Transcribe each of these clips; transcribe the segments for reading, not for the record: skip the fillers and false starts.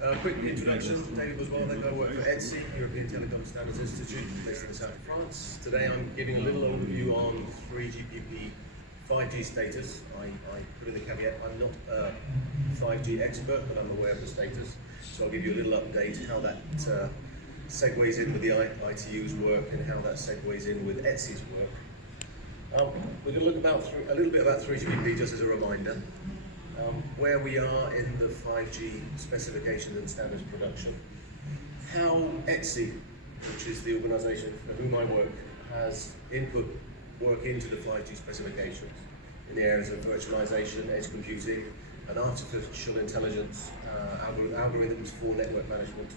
Quick introduction, David Boswarthick. I work for ETSI, European Telecom Standards Institute, based in the south of France. Today I'm giving a little overview on 3GPP 5G status. I put in the caveat, I'm not a 5G expert, but I'm aware of the status. So I'll give you a little update how that segues in with the ITU's work and how that segues in with ETSI's work. We're going to look a little bit about 3GPP just as a reminder. Where we are in the 5G specifications and standards production, how ETSI, which is the organisation for whom I work, has input work into the 5G specifications in the areas of virtualization, edge computing, and artificial intelligence, algorithms for network management,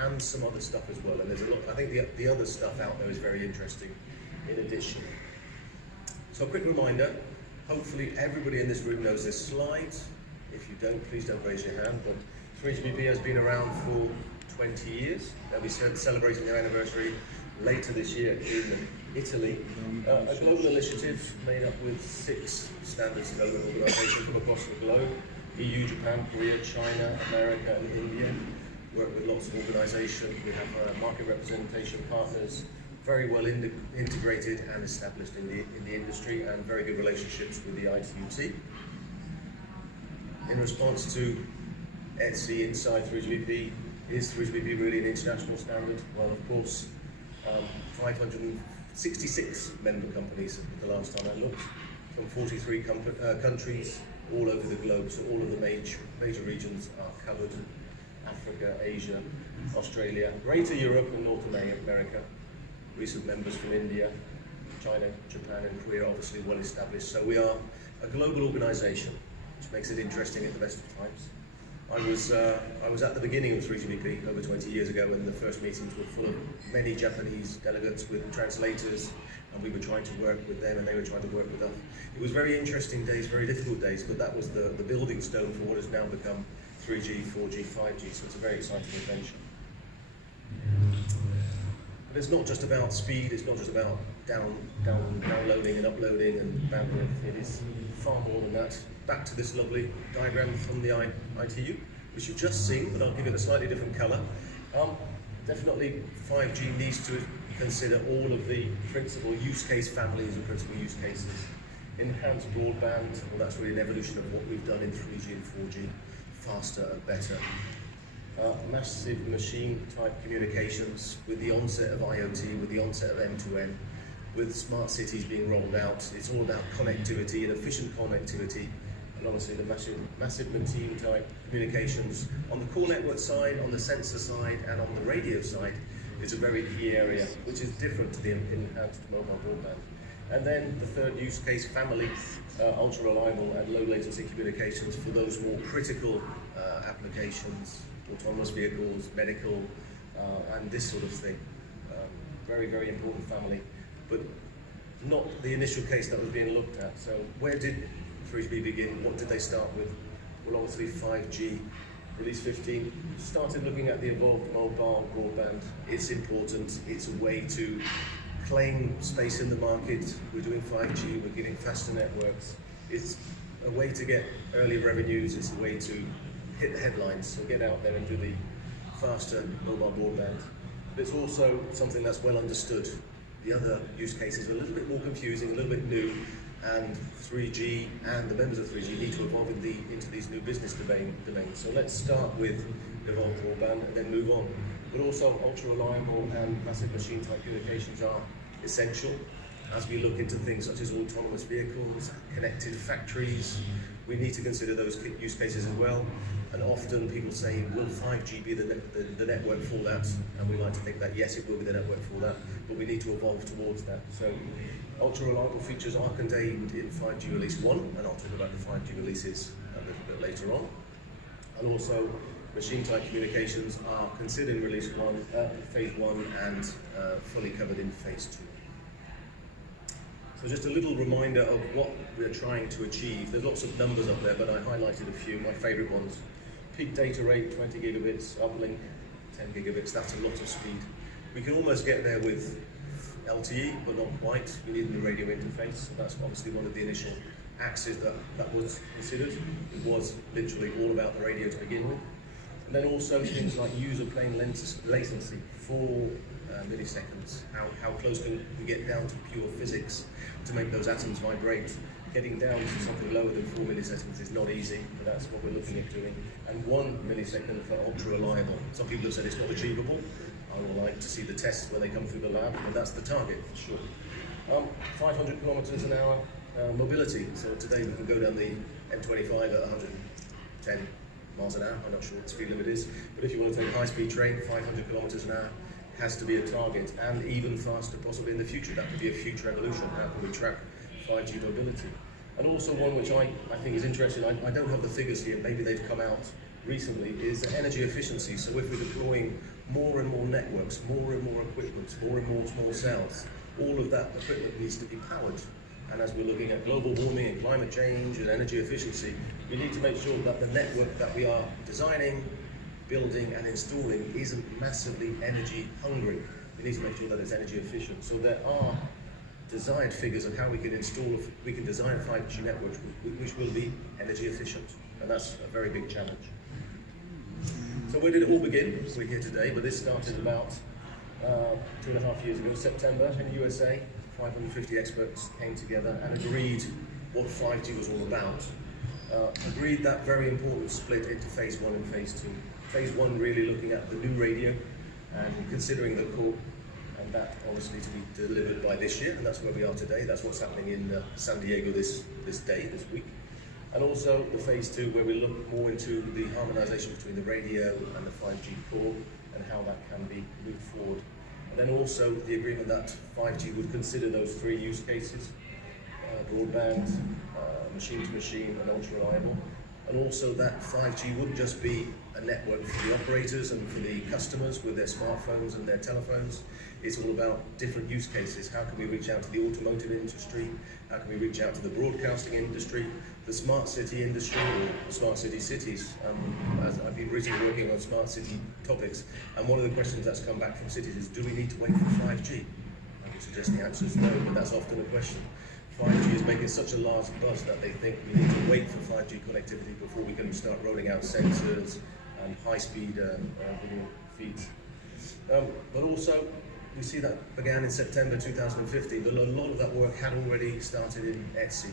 and some other stuff as well. And there's a lot. I think the other stuff out there is very interesting in addition. So a quick reminder. Hopefully everybody in this room knows this slide. If you don't, please don't raise your hand, but 3GPP has been around for 20 years. They'll be celebrating their anniversary later this year in Italy. A global initiative made up with 6 standards development organisations from across the globe: EU, Japan, Korea, China, America and India. Work with lots of organisations. We have market representation partners, very well integrated and established in the industry, and very good relationships with the ITUT. In response to ETSI inside 3GPP, is 3GPP really an international standard? Well, of course, 566 member companies at the last time I looked, from 43 countries all over the globe, so all of the major regions are covered: Africa, Asia, Australia, Greater Europe and North America. Recent members from India, China, Japan and Korea, obviously well established. So we are a global organisation, which makes it interesting at the best of times. I was at the beginning of 3GPP over 20 years ago, when the first meetings were full of many Japanese delegates with translators, and we were trying to work with them and they were trying to work with us. It was very interesting days, very difficult days, but that was the building stone for what has now become 3G, 4G, 5G, so it's a very exciting adventure. But it's not just about speed, it's not just about downloading and uploading and bandwidth. It is far more than that. Back to this lovely diagram from the ITU, which you've just seen, but I'll give it a slightly different colour. Definitely 5G needs to consider all of the principal use case families and principal use cases. Enhanced broadband, well, that's really an evolution of what we've done in 3G and 4G, faster and better. Massive machine type communications with the onset of IoT, with the onset of M2M, with smart cities being rolled out. It's all about connectivity and efficient connectivity, and obviously the massive machine type communications on the core network side, on the sensor side and on the radio side is a very key area, which is different to the enhanced mobile broadband. And then the third use case family, ultra reliable and low latency communications for those more critical applications, autonomous vehicles, medical, and this sort of thing. Very, very important family, but not the initial case that was being looked at. So where did 3GPP begin? What did they start with? Well, obviously 5G, release 15, started looking at the evolved mobile broadband. It's important, it's a way to claim space in the market. We're doing 5G, we're getting faster networks. It's a way to get early revenues, it's a way to hit the headlines, so get out there and do the faster mobile broadband. But it's also something that's well understood. The other use cases are a little bit more confusing, a little bit new, and 3G and the members of 3G need to evolve into these new business domains. So let's start with evolved broadband and then move on. But also ultra reliable and massive machine type communications are essential as we look into things such as autonomous vehicles, connected factories. We need to consider those use cases as well. And often people say, will 5G be the network for that? And we like to think that yes, it will be the network for that, but we need to evolve towards that. So ultra reliable features are contained in 5G release 1, and I'll talk about the 5G releases a little bit later on. And also machine type communications are considered in release 1, phase 1, and fully covered in phase 2. So just a little reminder of what we're trying to achieve. There's lots of numbers up there, but I highlighted a few, my favorite ones. Peak data rate, 20 gigabits, uplink, 10 gigabits, that's a lot of speed. We can almost get there with LTE, but not quite. We need the radio interface, so that's obviously one of the initial axes that was considered. It was literally all about the radio to begin with. And then also things like user plane latency, 4 milliseconds. How close can we get down to pure physics to make those atoms vibrate? Getting down to something lower than 4 milliseconds is not easy, but that's what we're looking at doing. And 1 millisecond for ultra reliable. Some people have said it's not achievable. I would like to see the tests when they come through the lab, and that's the target for sure. 500 kilometers an hour mobility. So today we can go down the M25 at 110 miles an hour. I'm not sure what the speed limit is, but if you want to take a high-speed train, 500 kilometers an hour has to be a target, and even faster possibly in the future. That could be a future evolution. How can we track 5G mobility? And also one which I think is interesting, I don't have the figures here, maybe they've come out recently, is energy efficiency. So if we're deploying more and more networks, more and more equipment, more and more small cells, all of that equipment needs to be powered. And as we're looking at global warming and climate change and energy efficiency, we need to make sure that the network that we are designing, building and installing isn't massively energy hungry. We need to make sure that it's energy efficient. So there are desired figures of how we can design a 5G network which will be energy efficient. And that's a very big challenge. So where did it all begin? We're here today, but this started about 2.5 years ago, September in the USA. 550 experts came together and agreed what 5G was all about. Agreed that very important split into phase 1 and phase 2. Phase 1 really looking at the new radio and considering the core, and that obviously to be delivered by this year, and that's where we are today. That's what's happening in San Diego this week. And also the phase 2 where we look more into the harmonization between the radio and the 5G core and how that can be moved forward. And then also the agreement that 5G would consider those 3 use cases, broadband, machine-to-machine and ultra-reliable. And also that 5G wouldn't just be a network for the operators and for the customers with their smartphones and their telephones. It's all about different use cases. How can we reach out to the automotive industry? How can we reach out to the broadcasting industry, the smart city industry, or smart city cities? As I've been recently working on smart city topics, and one of the questions that's come back from cities is, do we need to wait for 5G? I would suggest the answer is no, but that's often a question. 5G is making such a large buzz that they think we need to wait for 5G connectivity before we can start rolling out sensors and high-speed video feeds. But also, we see that began in September 2015, but a lot of that work had already started in ETSI.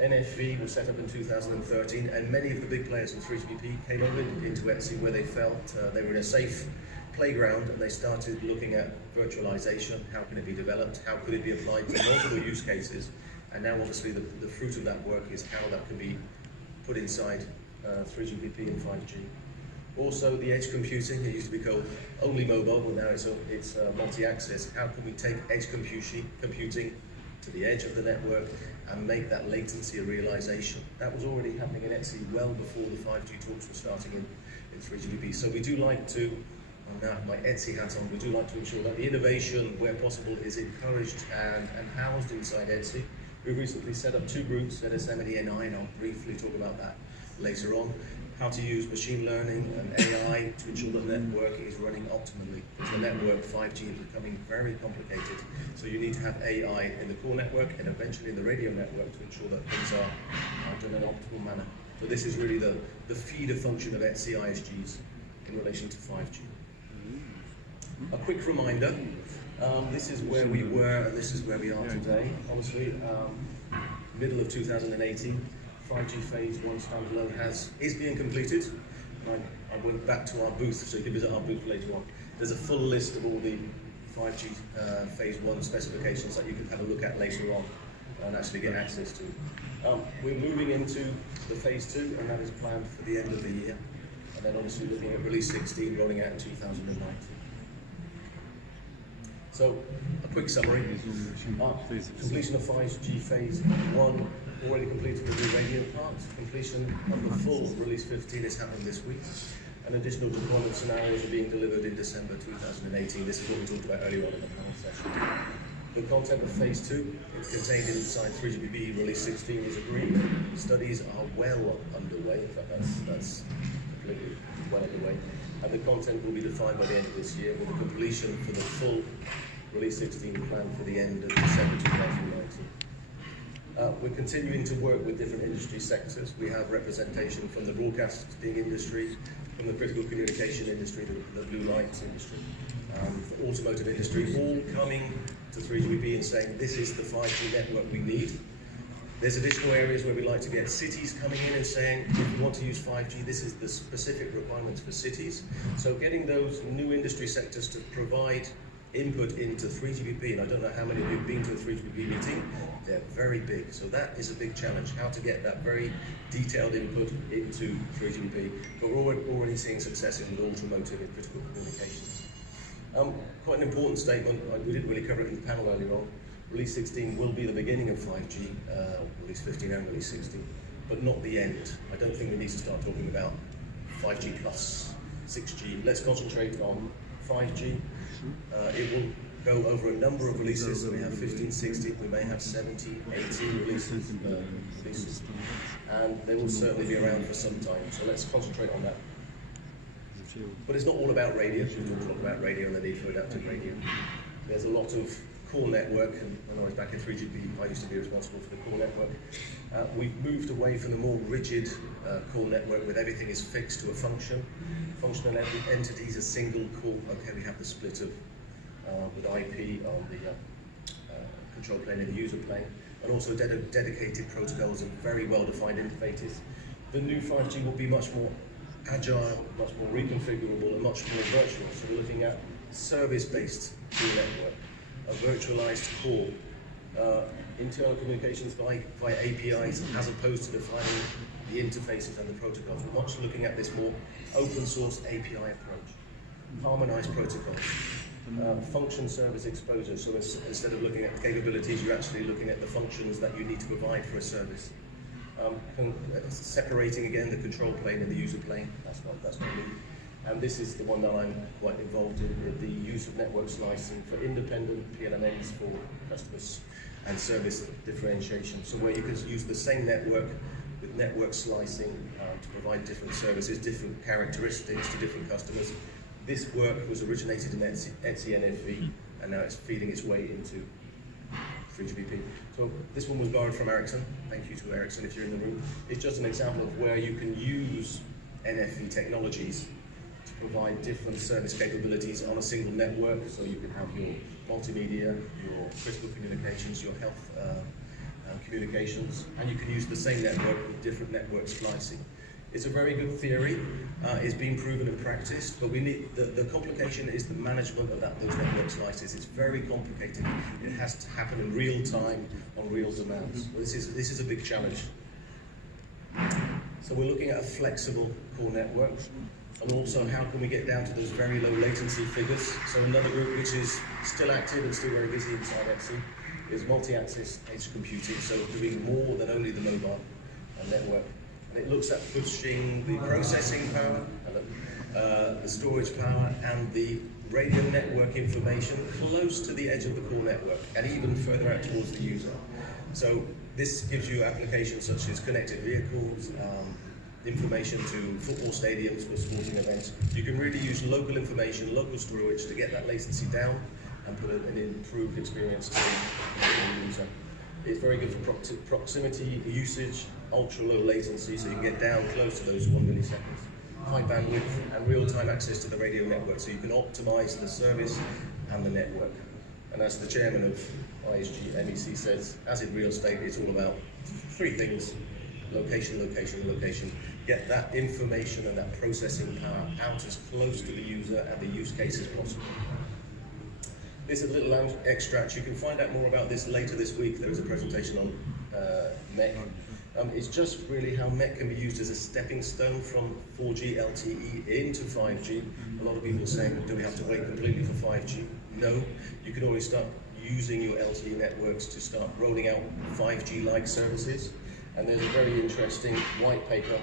NFV was set up in 2013, and many of the big players in 3GPP came over into ETSI where they felt they were in a safe playground, and they started looking at virtualization. How can it be developed? How could it be applied to multiple use cases? And now obviously the fruit of that work is how that can be put inside 3GPP and 5G. Also the edge computing, it used to be called only mobile, but now it's multi-access. How can we take edge computing to the edge of the network and make that latency a realization? That was already happening in ETSI well before the 5G talks were starting in 3GPP. So we do like to, now I have my ETSI hat on, we do like to ensure that the innovation, where possible, is encouraged and housed inside ETSI. We recently set up 2 groups, NSM and ENI, and I'll briefly talk about that later on. How to use machine learning and AI to ensure the network is running optimally. The network 5G is becoming very complicated, so you need to have AI in the core network and eventually in the radio network to ensure that things are done in an optimal manner. So this is really the feeder function of ETSI ISGs in relation to 5G. A quick reminder, this is where we were and this is where we are today. Obviously, middle of 2018, 5G phase 1 standalone is being completed. I went back to our booth, so you can visit our booth later on. There's a full list of all the 5G phase 1 specifications that you can have a look at later on and actually get access to. We're moving into the phase 2, and that is planned for the end of the year. And then obviously looking at release 16 rolling out in 2019. So, a quick summary. Completion of 5G phase 1 already completed the new radio part. Completion of the full release 15 is happening this week. And additional deployment scenarios are being delivered in December 2018. This is what we talked about earlier on in the panel session. The content of phase 2 is contained inside 3GPP release 16 is agreed. Studies are well underway. In fact, that's completely well underway. And the content will be defined by the end of this year, with a completion for the full release 16 planned for the end of December 2019. We're continuing to work with different industry sectors. We have representation from the broadcasting industry, from the critical communication industry, the blue lights industry, the automotive industry, all coming to 3GPP and saying this is the 5G network we need. There's additional areas where we like to get cities coming in and saying, if you want to use 5G, this is the specific requirements for cities. So getting those new industry sectors to provide input into 3GPP, and I don't know how many of you have been to a 3GPP meeting, they're very big. So that is a big challenge, how to get that very detailed input into 3GPP. But we're already seeing successes with automotive and critical communications. Quite an important statement, we didn't really cover it in the panel earlier on. Release 16 will be the beginning of 5G, Release 15 and Release 16, but not the end. I don't think we need to start talking about 5G plus 6G. Let's concentrate on 5G. It will go over a number of releases. We have 15, 16, we may have 17, 18 releases, and they will certainly be around for some time. So let's concentrate on that. But it's not all about radio. We've talked a lot about radio and the need for adaptive radio. There's a lot of core network, and when I was back in 3GP, I used to be responsible for the core network. We've moved away from the more rigid core network with everything is fixed to a function. Functional entities, a single core. Okay, we have the split of with IP on the control plane and the user plane, and also dedicated protocols and very well-defined interfaces. The new 5G will be much more agile, much more reconfigurable, and much more virtual. So we're looking at service-based core network, a virtualized core, internal communications via APIs, as opposed to defining the interfaces and the protocols. We're much looking at this more open source API approach, harmonized protocols, function service exposure. So instead of looking at capabilities, you're actually looking at the functions that you need to provide for a service. Separating again the control plane and the user plane. That's not new. And this is the one that I'm quite involved in, the use of network slicing for independent PLMNs for customers and service differentiation. So where you can use the same network with network slicing to provide different services, different characteristics to different customers. This work was originated in ETSI NFV, and now it's feeding its way into 3GPP. So this one was borrowed from Ericsson. Thank you to Ericsson if you're in the room. It's just an example of where you can use NFV technologies to provide different service capabilities on a single network. So you can have your multimedia, your critical communications, your health communications, and you can use the same network with different network splicing. It's a very good theory. It's been proven and practiced, but we need the complication is the management of those network slices. It's very complicated. It has to happen in real time on real demands. This is a big challenge. So we're looking at a flexible core network, and also how can we get down to those very low latency figures. So another group which is still active and still very busy inside ETSI is multi-axis edge computing, so doing more than only the mobile network. And it looks at pushing the processing power, the storage power, and the radio network information close to the edge of the core network, and even further out towards the user. So this gives you applications such as connected vehicles, information to football stadiums for sporting events. You can really use local information, local storage to get that latency down and put an improved experience to the user. It's very good for proximity usage, ultra low latency, so you can get down close to those 1 millisecond. High bandwidth and real-time access to the radio network, so you can optimize the service and the network. And as the chairman of ISG MEC says, as in real estate, it's all about three things: location, location, and location. Get that information and that processing power out as close to the user and the use case as possible. This is a little extract. You can find out more about this later this week. There is a presentation on MEC. It's just really how MEC can be used as a stepping stone from 4G LTE into 5G. A lot of people are saying, do we have to wait completely for 5G? No, you can always start using your LTE networks to start rolling out 5G-like services. And there's a very interesting white paper,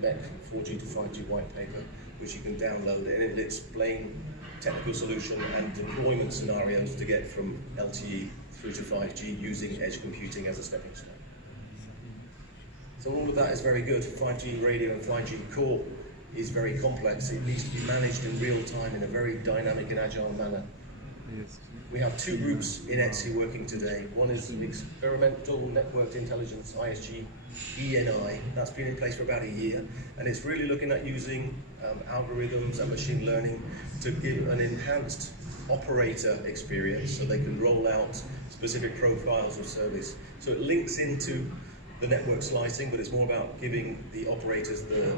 MEC 4G to 5G white paper, which you can download, and it'll explain technical solution and deployment scenarios to get from LTE through to 5G using edge computing as a stepping stone. So all of that is very good. 5G radio and 5G core is very complex. It needs to be managed in real time in a very dynamic and agile manner. We have two groups in ETSI working today. One is Experimental Networked Intelligence, ISG, ENI. That's been in place for about a year, and it's really looking at using algorithms and machine learning to give an enhanced operator experience so they can roll out specific profiles of service. So it links into the network slicing, but it's more about giving the operators the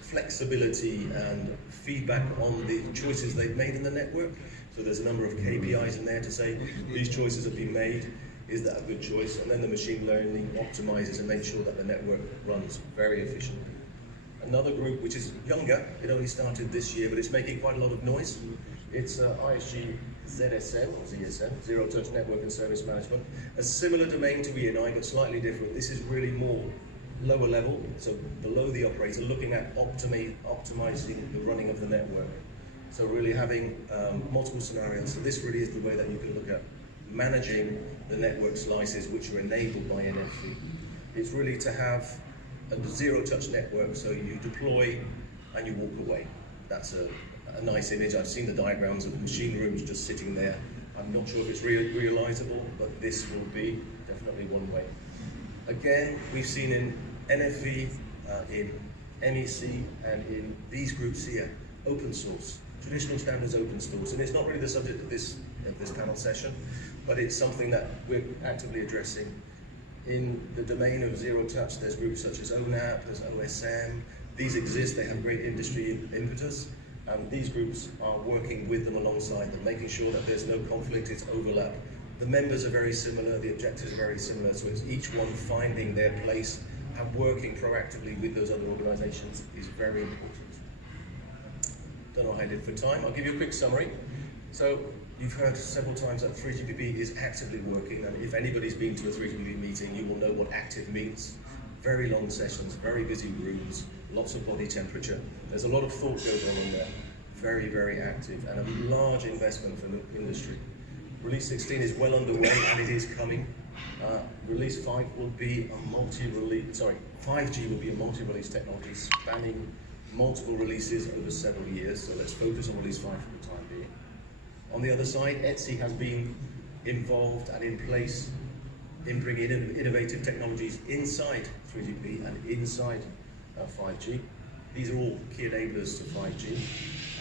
flexibility and feedback on the choices they've made in the network. So there's a number of KPIs in there to say these choices have been made, is that a good choice? And then the machine learning optimizes and makes sure that the network runs very efficiently. Another group which is younger, it only started this year, but it's making quite a lot of noise. It's ISG ZSM, or ZSM, Zero Touch Network and Service Management. A similar domain to ENI, but slightly different. This is really more lower level, so below the operator, looking at optimizing the running of the network. So really having multiple scenarios. So this really is the way that you can look at managing the network slices which are enabled by NFV. It's really to have a zero-touch network, so you deploy and you walk away. That's a nice image. I've seen the diagrams of machine rooms just sitting there. I'm not sure if it's realizable, but this will be definitely one way. Again, we've seen in NFV, in MEC, and in these groups here, open source. Traditional standards open source, and it's not really the subject of this panel session, but it's something that we're actively addressing. In the domain of zero touch, there's groups such as ONAP, there's OSM. These exist, they have great industry impetus, and these groups are working with them alongside them, making sure that there's no conflict, it's overlap. The members are very similar, the objectives are very similar, so it's each one finding their place and working proactively with those other organizations is very important. Don't know how I did for time. I'll give you a quick summary. So you've heard several times that 3GPP is actively working, and if anybody's been to a 3GPP meeting, you will know what active means. Very long sessions, very busy rooms, lots of body temperature. There's a lot of thought goes on in there. Very, very active, and a large investment from the industry. Release 16 is well underway, and it is coming. Release 5 will be a multi-release, 5G will be a multi-release technology spanning multiple releases over several years, so let's focus on release 5 for the time being. On the other side, ETSI has been involved and in place in bringing innovative technologies inside 3GPP and inside 5G. These are all key enablers to 5G,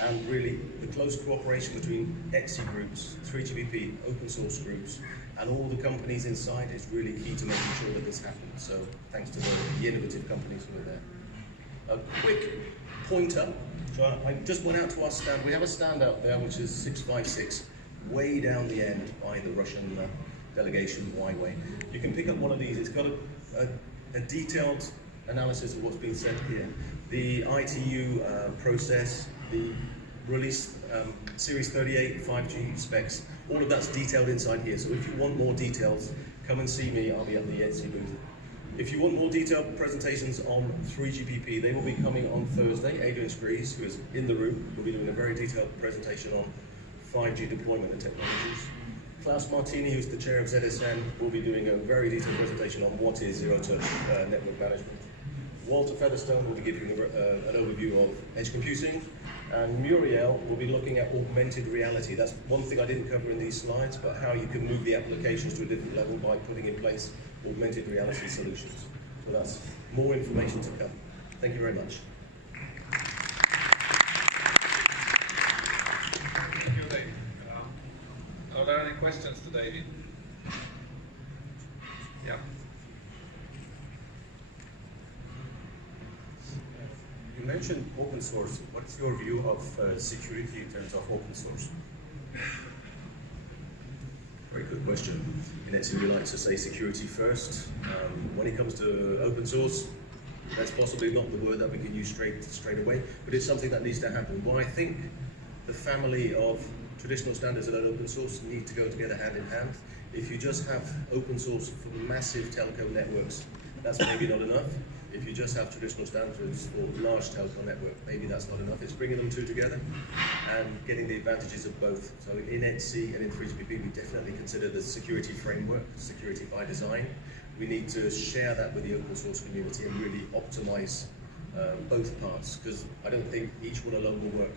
and really the close cooperation between ETSI groups, 3GPP, open source groups, and all the companies inside is really key to making sure that this happens. So thanks to the innovative companies who are there. A quick pointer. So I just went out to our stand. We have a stand out there which is 656, way down the end by the Russian delegation Y-way. You can pick up one of these. It's got a detailed analysis of what's been said here. The ITU process, the release Series 38 5G specs, all of that's detailed inside here. So if you want more details, come and see me. I'll be at the ETSI booth. If you want more detailed presentations on 3GPP, they will be coming on Thursday. Adrian Screes, who is in the room, will be doing a very detailed presentation on 5G deployment and technologies. Klaus Martini, who's the chair of ZSM, will be doing a very detailed presentation on what is zero-touch network management. Walter Featherstone will be giving an overview of edge computing, and Muriel will be looking at augmented reality. That's one thing I didn't cover in these slides, but how you can move the applications to a different level by putting in place augmented reality solutions. So that's more information to come. Thank you very much. Thank you, Dave. Are there any questions to David? Yeah. You mentioned open source. What's your view of security in terms of open source? Very good question. In ETSI, we like to say security first. When it comes to open source, that's possibly not the word that we can use straight away, but it's something that needs to happen. Well, I think the family of traditional standards and open source need to go together hand in hand. If you just have open source for massive telco networks, that's maybe not enough. If you just have traditional standards for large telco network, maybe that's not enough. It's bringing them two together and getting the advantages of both. So in ETSI and in 3GPP, we definitely consider the security framework, security by design. We need to share that with the open source community and really optimize both parts, because I don't think each one alone will work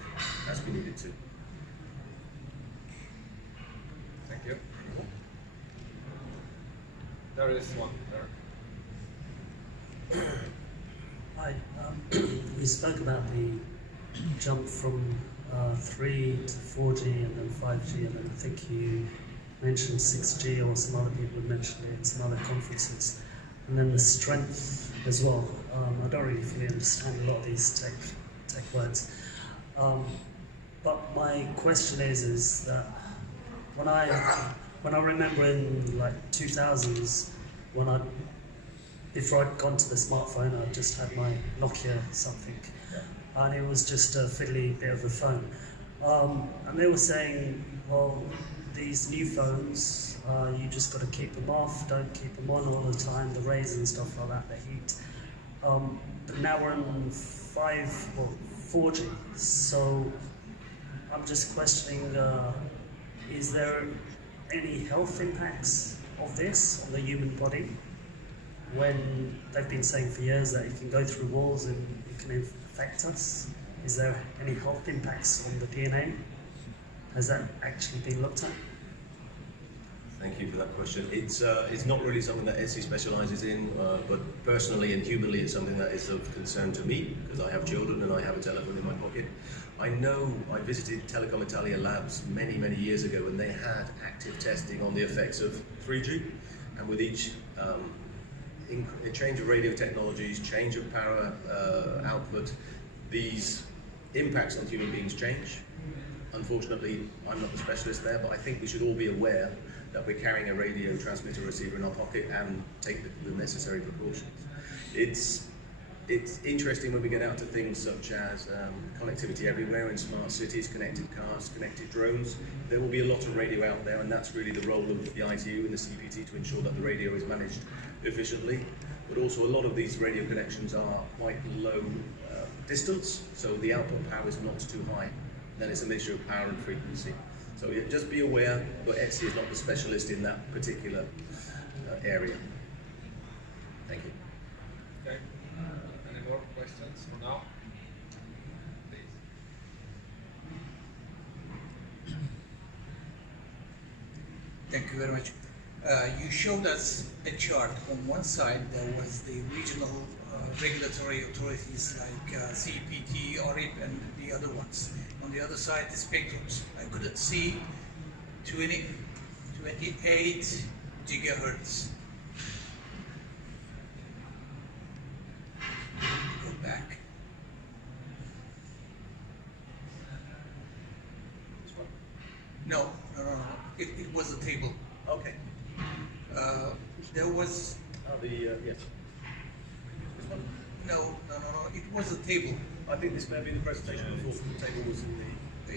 as we need it to. There is one there. Hi. We spoke about the jump from 3 to 4G and then 5G, and then I think you mentioned 6G, or some other people have mentioned it in some other conferences. And then the strength as well. I don't really fully understand a lot of these tech words. But my question is that when I remember in like 2000s, before I'd gone to the smartphone, I just had my Nokia something, and it was just a fiddly bit of a phone. And they were saying, well, these new phones, you just got to keep them off, don't keep them on all the time, the rays and stuff like that, the heat. But now we're on 4G, so I'm just questioning, is there any health impacts of this on the human body? When they've been saying for years that it can go through walls and it can affect us, is there any health impacts on the DNA? Has that actually been looked at? Thank you for that question. It's not really something that ETSI specialises in, but personally and humanly it's something that is of concern to me, because I have children and I have a telephone in my pocket. I know I visited Telecom Italia labs many, many years ago, and they had active testing on the effects of 3G, and with each a change of radio technologies, change of power output, these impacts on human beings change. Unfortunately, I'm not the specialist there, but I think we should all be aware that we're carrying a radio transmitter receiver in our pocket and take the necessary precautions. It's interesting when we get out to things such as connectivity everywhere in smart cities, connected cars, connected drones. There will be a lot of radio out there, and that's really the role of the ITU and the CPT to ensure that the radio is managed efficiently. But also a lot of these radio connections are quite low distance, so the output power is not too high. Then it's a mixture of power and frequency. So yeah, just be aware, but ETSI is not the specialist in that particular area. Thank you. Okay. Any more questions for now? Please. Thank you very much. You showed us a chart. On one side there was the regional regulatory authorities like CPT, ORIP, and the other ones. On the other side, the spectrums. I couldn't see 28 gigahertz. Go back. No. It was a table. Okay. There was. Yes. This one? No. It was a table. I think this may have been the presentation before. The table was in the.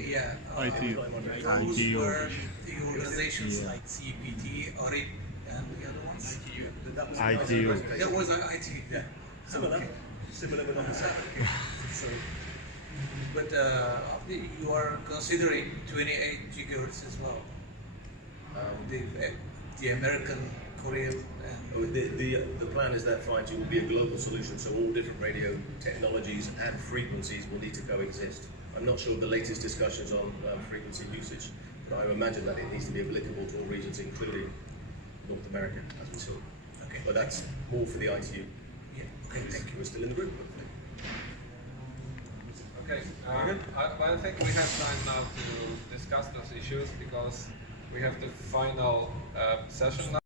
Yeah. ITU. Those were the organizations like CPT, ORIP, and the other ones. That was ITU. That was an ITU. Yeah. Similar. Okay. Similar, but on the side. So. But you are considering 28 gigahertz as well. The American, Korean, and The plan is that 5G will be a global solution, so all different radio technologies and frequencies will need to coexist. I'm not sure of the latest discussions on frequency usage, but I imagine that it needs to be applicable to all regions, including North America, as we saw. okay. But that's more for the ITU. Yeah. Okay. Thank you. We're still in the group. Okay. I think we have time now to discuss those issues because we have the final session now.